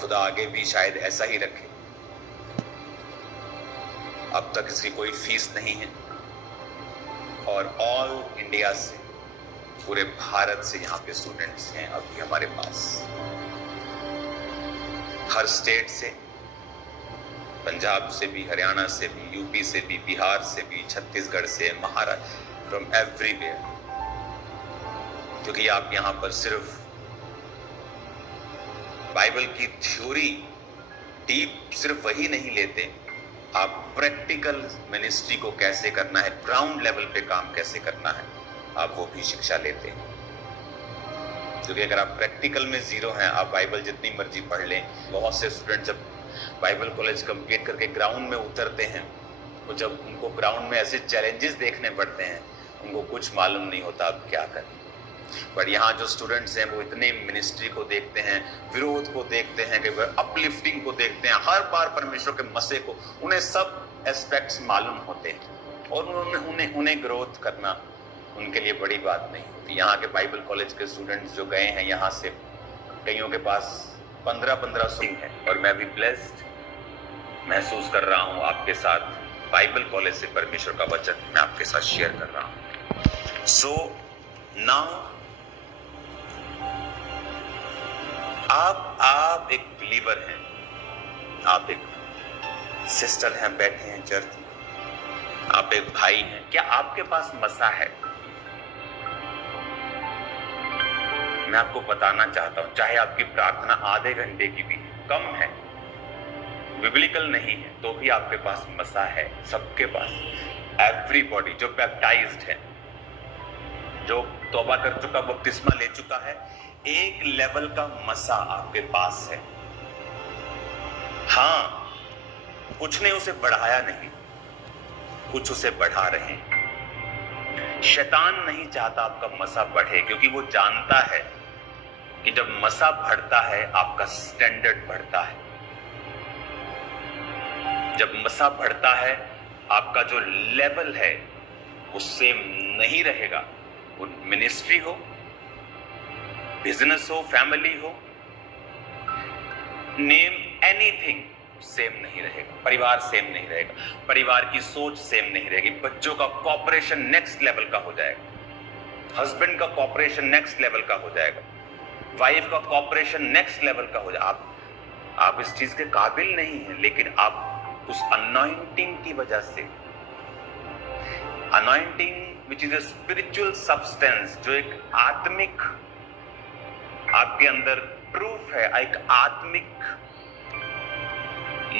खुदा आगे भी शायद ऐसा ही रखे। अब तक इसकी कोई फीस नहीं है और ऑल इंडिया से, पूरे भारत से यहाँ पे स्टूडेंट्स हैं अभी हमारे पास, हर स्टेट से, पंजाब से भी, हरियाणा से भी, यूपी से भी, बिहार से भी, छत्तीसगढ़ से, महाराष्ट्र, फ्रॉम एवरीवेयर। क्योंकि आप यहाँ पर सिर्फ बाइबल की थ्योरी डीप सिर्फ वही नहीं लेते, आप प्रैक्टिकल मिनिस्ट्री को कैसे करना है, ग्राउंड लेवल पे काम कैसे करना है, आप वो भी शिक्षा लेते हैं। क्योंकि अगर आप प्रैक्टिकल में जीरो हैं, आप बाइबल जितनी मर्जी पढ़ लें। बहुत से स्टूडेंट जब बाइबल कॉलेज कंप्लीट करके ग्राउंड में उतरते हैं, तो जब उनको ग्राउंड में ऐसे चैलेंजेस देखने पड़ते हैं, उनको कुछ मालूम नहीं होता अब क्या करें। पर यहाँ जो स्टूडेंट्स हैं वो इतने मिनिस्ट्री को देखते हैं, विरोध को देखते हैं, कि अपलिफ्टिंग को देखते हैं, हर बार परमेश्वर के मसीह को, उन्हें सब एस्पेक्ट्स मालूम होते हैं और उन्हें ग्रोथ करना उनके लिए बड़ी बात नहीं होती। यहाँ के बाइबल कॉलेज के स्टूडेंट्स जो गए हैं यहाँ से, कईयों के पास 15-15 सिंह है और मैं भी ब्लेस्ड महसूस कर रहा हूँ आपके साथ बाइबल कॉलेज से परमेश्वर का वचन मैं आपके साथ शेयर कर रहा हूँ। सो नाउ आप एक बिलीवर हैं, आप एक सिस्टर हैं, बैठे हैं चर्च में, आप एक भाई हैं, क्या आपके पास मसा है? मैं आपको बताना चाहता हूं, चाहे आपकी प्रार्थना आधे घंटे की भी कम है, बिब्लिकल नहीं है, तो भी आपके पास मसा है। सबके पास, एवरीबॉडी जो बैप्टाइज्ड है, जो तौबा कर चुका, बपतिस्मा ले चुका है, एक लेवल का मसा आपके पास है। हाँ, कुछ ने उसे बढ़ाया नहीं, कुछ उसे बढ़ा रहे हैं। शैतान नहीं चाहता आपका मसा बढ़े, क्योंकि वो जानता है कि जब मसा बढ़ता है आपका स्टैंडर्ड बढ़ता है। जब मसा बढ़ता है आपका जो लेवल है वो सेम नहीं रहेगा। वो मिनिस्ट्री हो, बिजनेस हो, फैमिली हो, नेम एनीथिंग, सेम नहीं रहेगा। परिवार सेम नहीं रहेगा, परिवार की सोच सेम नहीं रहेगी। बच्चों का कॉपरेशन नेक्स्ट लेवल का हो जाएगा, हस्बैंड का कॉपरेशन नेक्स्ट लेवल का हो जाएगा, वाइफ का कॉपरेशन नेक्स्ट लेवल का हो जाएगा। आप इस चीज के काबिल नहीं हैं, लेकिन आप उस अनॉइंटिंग की वजह से, anointing which is a spiritual substance, जो एक आत्मिक आपके अंदर प्रूफ है, एक आत्मिक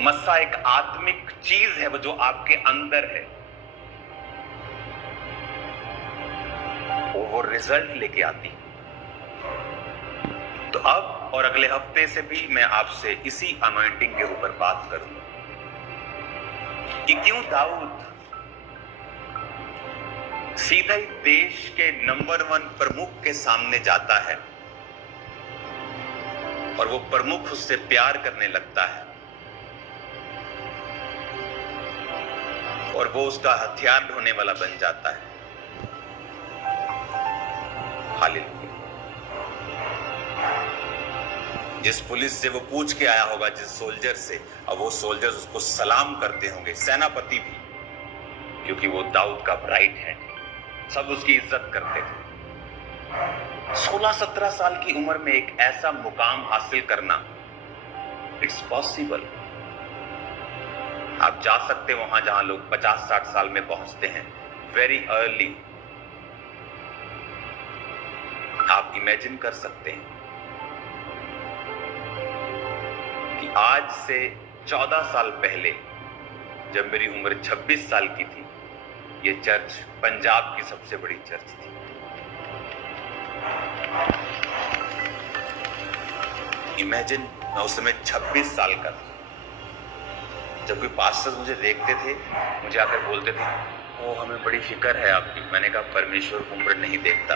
मसा, एक आत्मिक चीज है वो जो आपके अंदर है, वो रिजल्ट लेके आती। तो अब और अगले हफ्ते से भी मैं आपसे इसी अनॉइंटिंग के ऊपर बात करूंगा कि क्यों दाऊद सीधा ही देश के नंबर 1 प्रमुख के सामने जाता है और वो प्रमुख उससे प्यार करने लगता है और वो उसका हथियार ढोने वाला बन जाता है। हालेलुया। जिस पुलिस से वो पूछ के आया होगा, जिस सोल्जर से, अब वो सोल्जर्स उसको सलाम करते होंगे, सेनापति भी, क्योंकि वो दाऊद का राइट हैंड है, सब उसकी इज्जत करते थे। 16-17 साल की उम्र में एक ऐसा मुकाम हासिल करना, इट्स पॉसिबल। आप जा सकते हैं वहां जहां लोग 50-60 साल में पहुंचते हैं, वेरी अर्ली। आप इमेजिन कर सकते हैं कि आज से 14 साल पहले, जब मेरी उम्र 26 साल की थी, ये चर्च पंजाब की सबसे बड़ी चर्च थी। इमेजिन, मैं उस समय 26 साल का था। जब कोई पास्टर मुझे देखते थे, मुझे आकर बोलते थे, ओ हमें बड़ी फिक्र है आपकी। मैंने कहा परमेश्वर उम्र नहीं देखता।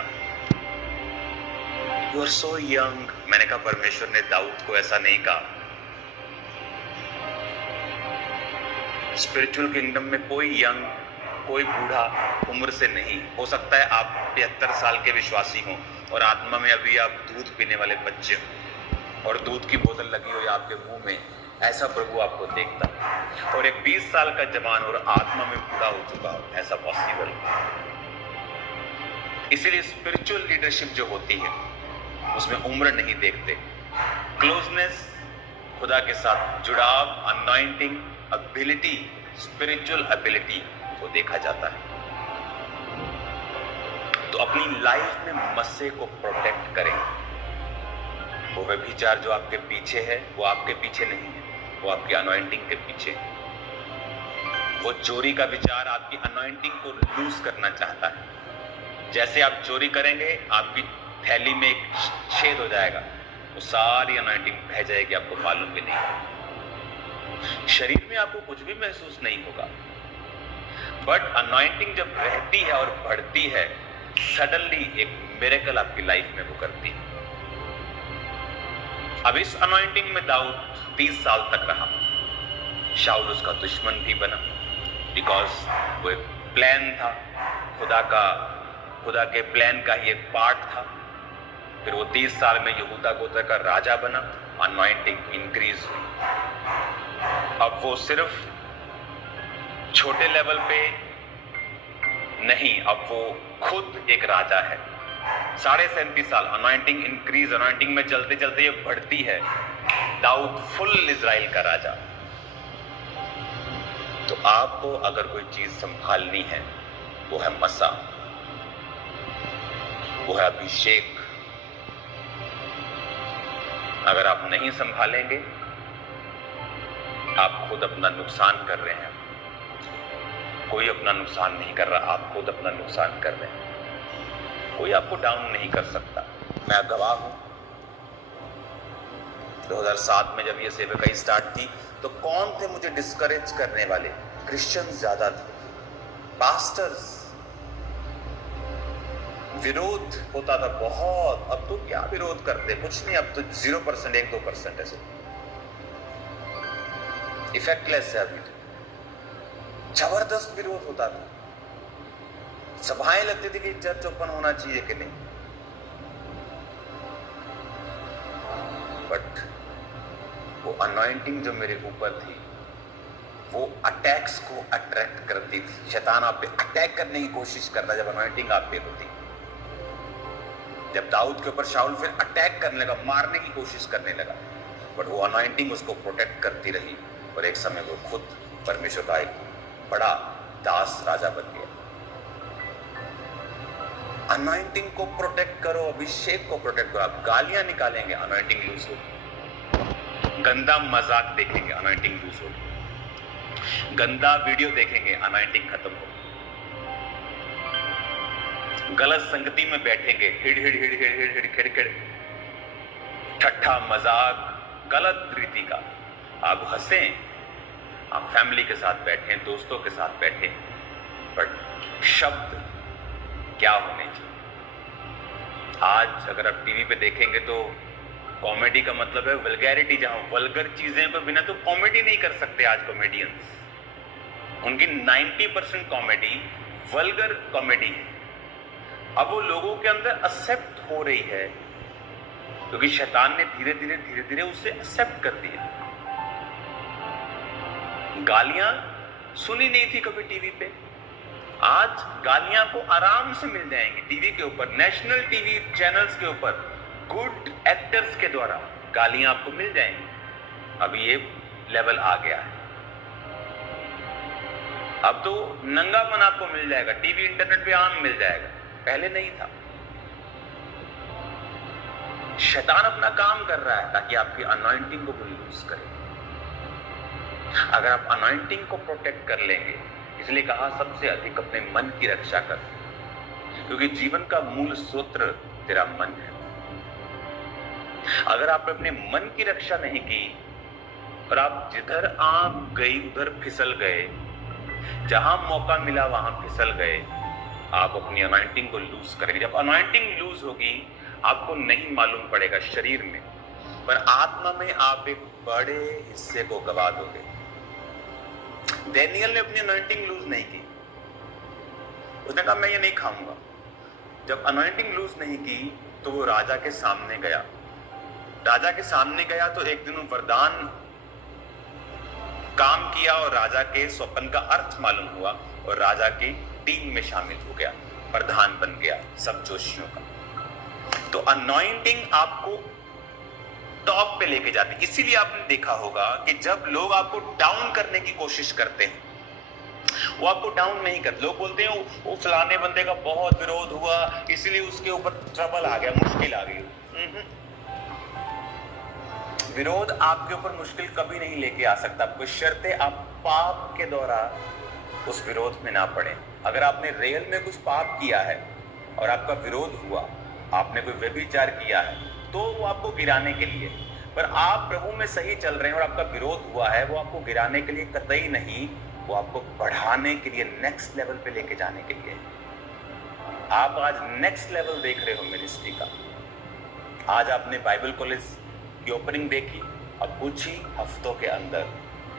You are so young. मैंने कहा परमेश्वर ने दाऊद को ऐसा नहीं कहा। स्पिरिचुअल किंगडम में कोई यंग, कोई बूढ़ा उम्र से नहीं। हो सकता है आप 73 साल के विश्वासी हों और आत्मा में अभी आप दूध पीने वाले बच्चे हो। और दूध की बोतल लगी हुई आपके मुंह में, ऐसा प्रभु आपको देखता है। और एक 20 साल का जवान और आत्मा में बूढ़ा हो चुका हो, ऐसा पॉसिबल। इसीलिए स्पिरिचुअल लीडरशिप जो होती है उसमें उम्र नहीं देखते, क्लोजनेस, खुदा के साथ जुड़ाव, अनॉइंटिंग, एबिलिटी, स्पिरिचुअल एबिलिटी को देखा जाता है। तो अपनी लाइफ में मस्से को प्रोटेक्ट करें। वो व्यभिचार जो आपके पीछे है वो आपके पीछे नहीं है, वो आपकी अनॉइंटिंग के पीछे। वो चोरी का विचार आपकी अनॉइंटिंग को लूज करना चाहता है। जैसे आप चोरी करेंगे आपकी थैली में एक छेद हो जाएगा, वो सारी अनॉइंटिंग बह जाएगी, आपको मालूम भी नहीं। शरीर में आपको कुछ भी महसूस नहीं होगा, बट अनॉइंटिंग जब रहती है और बढ़ती है, सडनली एक मिरेकल आपकी लाइफ में वो करती है। अब इस अनॉइंटिंग में दाऊद 30 साल तक रहा। शाऊल उसका दुश्मन भी बना, बिकॉज वो एक प्लान था, खुदा के प्लान का ही एक पार्ट था। फिर वो 30 साल में यहूदा गोत्र का राजा बना, अनॉइंटिंग इंक्रीज हुई। अब वो सिर्फ छोटे लेवल पे नहीं, अब वो खुद एक राजा है। 37.5 साल अनॉइंटिंग इंक्रीज, अनॉइंटिंग में चलते चलते ये बढ़ती है। दाऊद फुल इजराइल का राजा। तो आपको अगर कोई चीज संभालनी है वो है मसा, वो है अभिषेक। अगर आप नहीं संभालेंगे आप खुद अपना नुकसान कर रहे हैं। कोई अपना नुकसान नहीं कर रहा, आप खुद अपना नुकसान कर रहे हैं। कोई आपको डाउन नहीं कर सकता। मैं गवाह हूं, 2007 में जब ये सेवकाई स्टार्ट की तो कौन थे मुझे डिस्करेज करने वाले? क्रिश्चियंस ज्यादा थे, पास्टर्स, विरोध होता था बहुत। अब तो क्या विरोध करते, कुछ नहीं, अब तो 0%, 1-2% ऐसे इफेक्टलेस है। अभी तो जबरदस्त विरोध होता था, सभाएं लगती थी कि चर्च ओपन होना चाहिए कि नहीं। बट वो अनॉइंटिंग जो मेरे ऊपर थी वो अटैक्स को अट्रैक्ट करती थी। शैतान आप पे अटैक करने की कोशिश करता जब अनॉइंटिंग आप पे होती। जब दाऊद के ऊपर शाऊल फिर अटैक करने लगा, मारने की कोशिश करने लगा, बट वो अनॉइंटिंग उसको प्रोटेक्ट करती रही। और एक समय वो खुद परमेश्वर का एक बड़ा दास राजा बन गया। अनॉइंटिंग को प्रोटेक्ट करो, अभिषेक को प्रोटेक्ट करो। आप गालियां निकालेंगे, अनॉइंटिंग लूज होगी। गंदा मजाक देखेंगे, अनॉइंटिंग लूज होगी। गंदा वीडियो देखेंगे, अनॉइंटिंग खत्म होगी। गलत संगति में बैठेंगे, हिड़ हिड़ हिड़ हिड़ हिड़ हिड़ खिड़ खिड़, ठट्ठा मजाक, गलत रीति का। आप हंसें, आप फैमिली के साथ बैठें, दोस्तों के साथ बैठें, बट शब्द क्या होने चाहिए। आज अगर आप टीवी पे देखेंगे तो कॉमेडी का मतलब है वल्गैरिटी, जहां वल्गर चीजें पे बिना तो कॉमेडी नहीं कर सकते आज कॉमेडियंस। उनकी 90% कॉमेडी वल्गर कॉमेडी है। अब वो लोगों के अंदर एक्सेप्ट हो रही है क्योंकि शैतान ने धीरे धीरे उसे एक्सेप्ट कर दिया। गालियां सुनी नहीं थी कभी टीवी पे, आज गालियां को आराम से मिल जाएंगी टीवी के ऊपर, नेशनल टीवी चैनल्स के ऊपर, गुड एक्टर्स के द्वारा गालियां आपको मिल जाएंगी। अभी ये लेवल आ गया है। अब तो नंगापन आपको मिल जाएगा, टीवी इंटरनेट पे आम मिल जाएगा, पहले नहीं था। शैतान अपना काम कर रहा है ताकि आपकी अनॉइंटिंग को लूज करे। अगर आप अनॉइंटिंग को प्रोटेक्ट कर लेंगे, इसलिए कहा सबसे अधिक अपने मन की रक्षा कर, क्योंकि जीवन का मूल सूत्र तेरा मन है। अगर आपने अपने मन की रक्षा नहीं की और आप जिधर आंख गई उधर फिसल गए, जहां मौका मिला वहां फिसल गए, आप अपनी अनॉइंटिंग को लूज करेंगे। जब अनॉइंटिंग लूज होगी आपको नहीं मालूम पड़ेगा शरीर में, पर आत्मा में आप एक बड़े हिस्से को गवा दोगे। डैनियल ने अपनी अनॉइंटिंग लूज नहीं की, उसने कहा मैं ये नहीं खाऊंगा। जब अनॉइंटिंग लूज नहीं की तो वो राजा के सामने गया राजा के सामने गया तो एक दिन वरदान काम किया और राजा के स्वप्न का अर्थ मालूम हुआ और राजा की टीम में शामिल हो गया, प्रधान बन गया सब जोशियों का। तो अनॉइंटिंग आपको टॉप पे लेके जाती है। इसीलिए आपने देखा होगा कि जब लोग आपको डाउन करने की कोशिश करते हैं, वो आपको डाउन नहीं करते। लोग बोलते हैं वो फलाने बंदे का बहुत विरोध हुआ इसलिए उसके ऊपर ट्रबल आ गया, मुश्किल आ गई। विरोध आपके ऊपर मुश्किल कभी नहीं लेके आ सकता, बशर्ते आप पाप के द्वारा उस विरोध में ना पड़े। अगर आपने रियल में कुछ पाप किया है और आपका विरोध हुआ, आपने कोई व्यभिचार किया है, तो वो आपको गिराने के लिए। पर आप प्रभु में सही चल रहे हैं और आपका विरोध हुआ है, वो आपको गिराने के लिए कतई नहीं, वो आपको बढ़ाने के लिए, नेक्स्ट लेवल पे लेके जाने के लिए। आप आज नेक्स्ट लेवल देख रहे हो मिनिस्ट्री का। आज आपने बाइबल कॉलेज की ओपनिंग देखी, अब कुछ ही हफ्तों के अंदर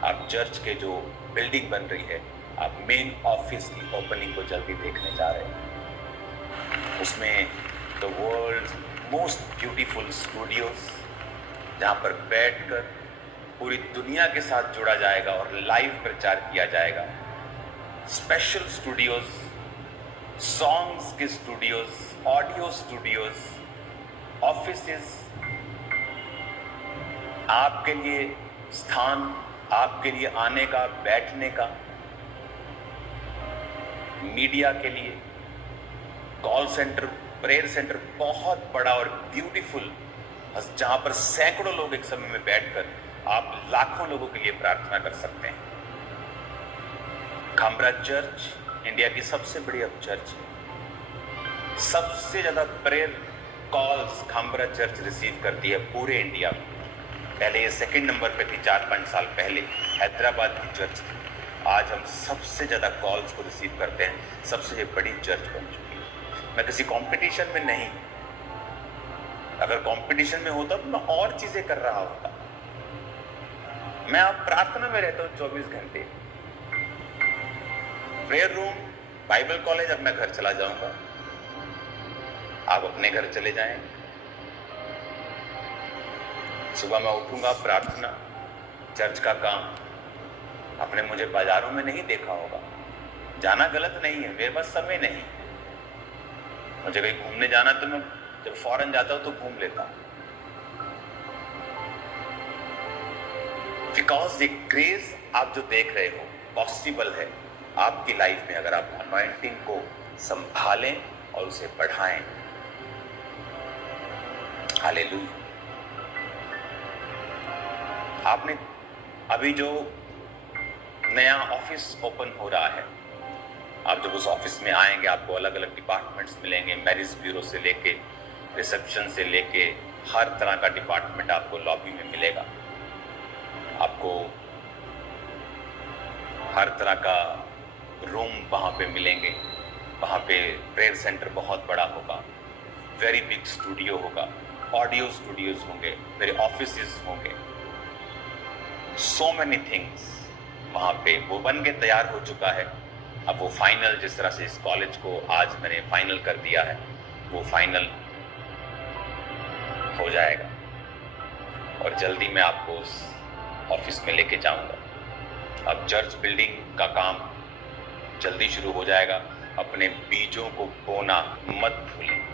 आप चर्च के जो बिल्डिंग बन रही है, आप मेन ऑफिस की ओपनिंग को जल्दी देखने जा रहे हैं। उसमें the world's most beautiful studios, जहाँ पर बैठकर पूरी दुनिया के साथ जुड़ा जाएगा और लाइव प्रचार किया जाएगा। स्पेशल स्टूडियोज, सॉन्ग्स के स्टूडियोज, ऑडियो स्टूडियोज, ऑफिसेस, आपके लिए स्थान, आपके लिए आने का, बैठने का, मीडिया के लिए कॉल सेंटर, प्रेयर सेंटर बहुत बड़ा और ब्यूटीफुल, जहां पर सैकड़ों लोग एक समय में बैठकर आप लाखों लोगों के लिए प्रार्थना कर सकते हैं। खामरा चर्च इंडिया की सबसे बड़ी अब चर्च है। सबसे ज्यादा prayer calls Khamra church receive करती है पूरे इंडिया में। पहले ये सेकंड नंबर पे थी, 4-5 साल पहले हैदराबाद की चर्च थी। आज हम सबसे ज्यादा कॉल्स को रिसीव करते हैं, सबसे बड़ी चर्च बन चुकी है। मैं किसी कंपटीशन में नहीं, अगर कंपटीशन में होता तो मैं और चीजें कर रहा होता। मैं अब प्रार्थना में रहता हूँ 24 घंटे। प्रेयर रूम, बाइबल कॉलेज, अब मैं घर चला जाऊंगा, आप अपने घर चले जाएं। सुबह मैं उठूंगा, प्रार्थना, चर्च का काम। आपने मुझे बाजारों में नहीं देखा होगा। जाना गलत नहीं है, मेरे पास समय नहीं। मुझे कहीं घूमने जाना तो मैं जब फॉरेन जाता हूं तो घूम लेता हूं। बिकॉज ये ग्रेस आप जो देख रहे हो पॉसिबल है आपकी लाइफ में, अगर आप अनॉइंटिंग को संभालें और उसे बढ़ाएं। हालेलुया। आपने अभी जो नया ऑफिस ओपन हो रहा है, आप जब उस ऑफिस में आएंगे आपको अलग अलग डिपार्टमेंट्स मिलेंगे। मैरिज ब्यूरो से लेके रिसेप्शन से लेके हर तरह का डिपार्टमेंट आपको लॉबी में मिलेगा। आपको हर तरह का रूम वहाँ पे मिलेंगे। वहाँ पे प्रेयर सेंटर बहुत बड़ा होगा, वेरी बिग स्टूडियो होगा, ऑडियो स्टूडियोज होंगे, मेरे ऑफिसेस होंगे, सो मेनी थिंग्स वहाँ पे वो बन के तैयार हो चुका है। अब वो फाइनल, जिस तरह से इस कॉलेज को आज मैंने फाइनल कर दिया है, वो फाइनल हो जाएगा और जल्दी मैं आपको उस ऑफिस में लेके जाऊंगा। अब चर्च बिल्डिंग का काम जल्दी शुरू हो जाएगा। अपने बीजों को बोना मत भूलें।